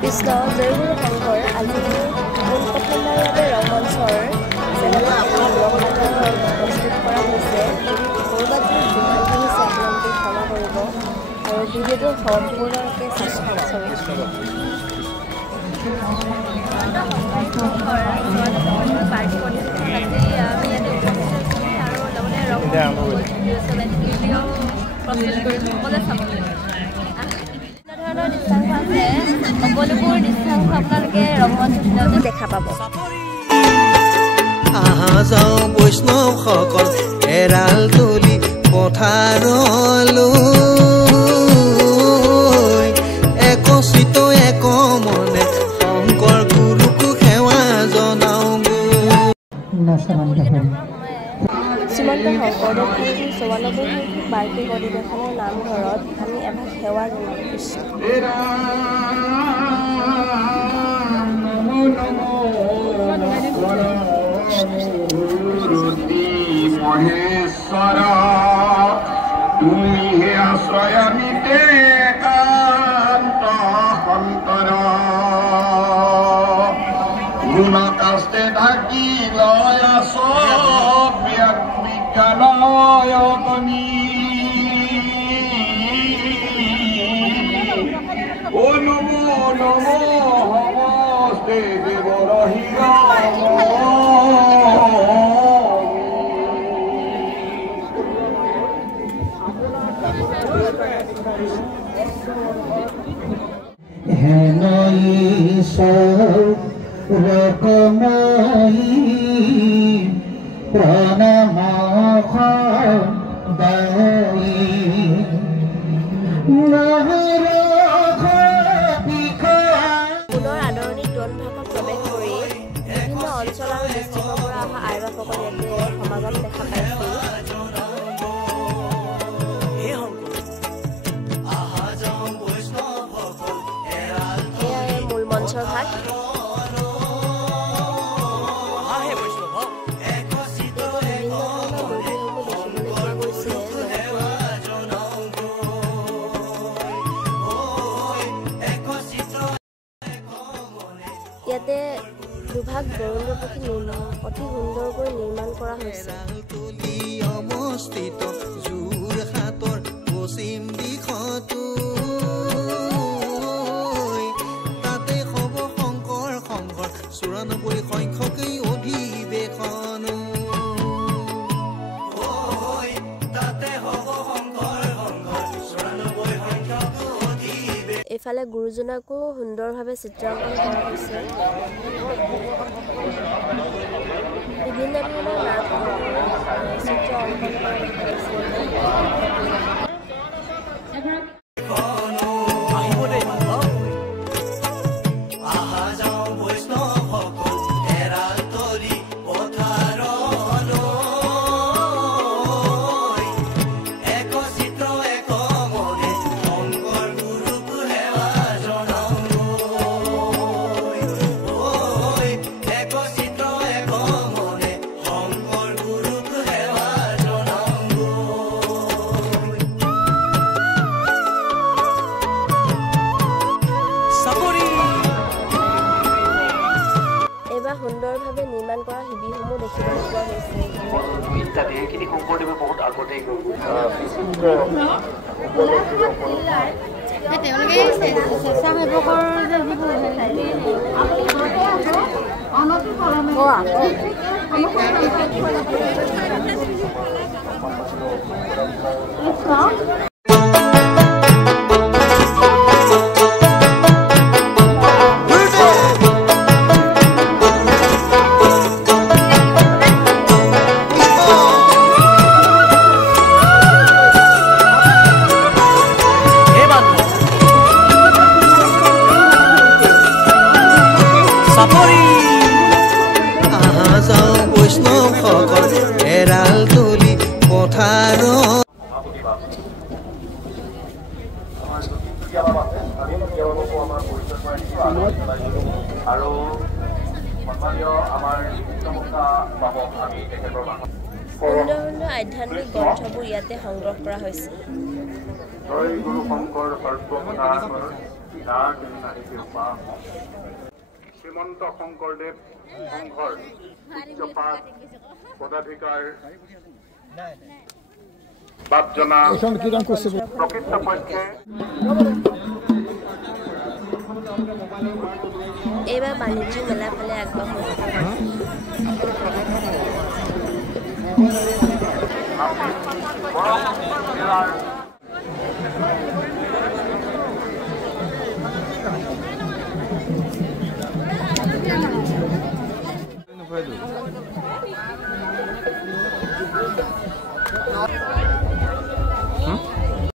কৃষ্ণ জয়গুৰু শংকৰ আজি পোনপ্ৰথমবাৰৰ বাবে ৰংমঞ্চৰ চেনেলত প্ৰস্তুত কৰা হৈছে। ক'ৰবাত যদি ভুল হৈছে আপোনালোকে ক্ষমা কৰিব আৰু ভিডিঅ'টো সম্পূৰ্ণৰূপে সকলোবোৰ দৃশ্যাংশ আপোনালোকে ৰংমঞ্চত দেখা পাব। আহা যাওঁ বৈষ্ণৱ সকল এৰাল তুলি পথাৰলৈ একচিত এক মনে শংকৰ গুৰুক সেৱা জনাওঁ। শ্ৰীমন্ত শংকৰদেৱ 94 বাৰ্ষিক অধিৱেশনৰ নামঘৰত আমি এভাগ সেৱা জনাইছোঁ। মহেশ্বৰ তুমি হে আশ্ৰয় নিতে একান্ত সন্তৰ গুণ কাষ্টে ঢাকি লয় আছ বিজ্ঞানয় গণি ও নমো নমো সমস্তে দেৱৰ ৰকমাই প্ৰণাম পুনৰ আদৰণি দোৱানভাগত প্ৰৱেশ কৰি বিভিন্ন অঞ্চল আৰু ডিষ্ট্ৰিক্টৰ পৰা অহা আইবাসকল ইয়াতে সমাগম দেখা পাইছোঁ। এয়াই মূল মঞ্চৰ ভাগ। ইয়াতে দুভাগ বৰণ্ডপুখী অতি সুন্দৰকৈ নিৰ্মাণ কৰা হৈছে। অৱস্থিত যোৰহাটৰ পশ্চিম দিশতো তাতে হ'ব শংকৰ সংঘৰ 94 সংখ্যকেই অধিৱেশন। এইফালে গুৰুজনাকো সুন্দৰভাৱে চিত্ৰাংকন কৰা হৈছে। বিভিন্ন ধৰণৰ নাট চিত্ৰ অংকন কৰা হৈছে। সুন্দৰভাৱে নিৰ্মাণ কৰা শিবিৰসমূহ দেখিবলৈ পোৱা গৈছে। এইখিনি শংকৰদেৱে বহুত আগতেই তেওঁলোকে স্বেচ্ছাসেৱকৰ বৈষ্ণৱ সকল এৰাল তুলি পথাৰ আৰু সন্মানীয় আমাৰ শিক্ষকতা বাবক আমি তেখেতৰ সুন্দৰ সুন্দৰ আধ্যাত্মিক গ্ৰন্থবোৰ ইয়াতে সংগ্ৰহ কৰা হৈছে। জয় গুৰু শংকৰ সৰ্বমহান শ্ৰীমন্ত শংকৰদেৱ সংঘৰ পূজ্যপাঠ পদাধিকাৰ বাপজনা প্ৰকৃতপক্ষে এইবাৰ বাণিজ্য মেলা ফালে আগবাঢ়ো জিলাৰ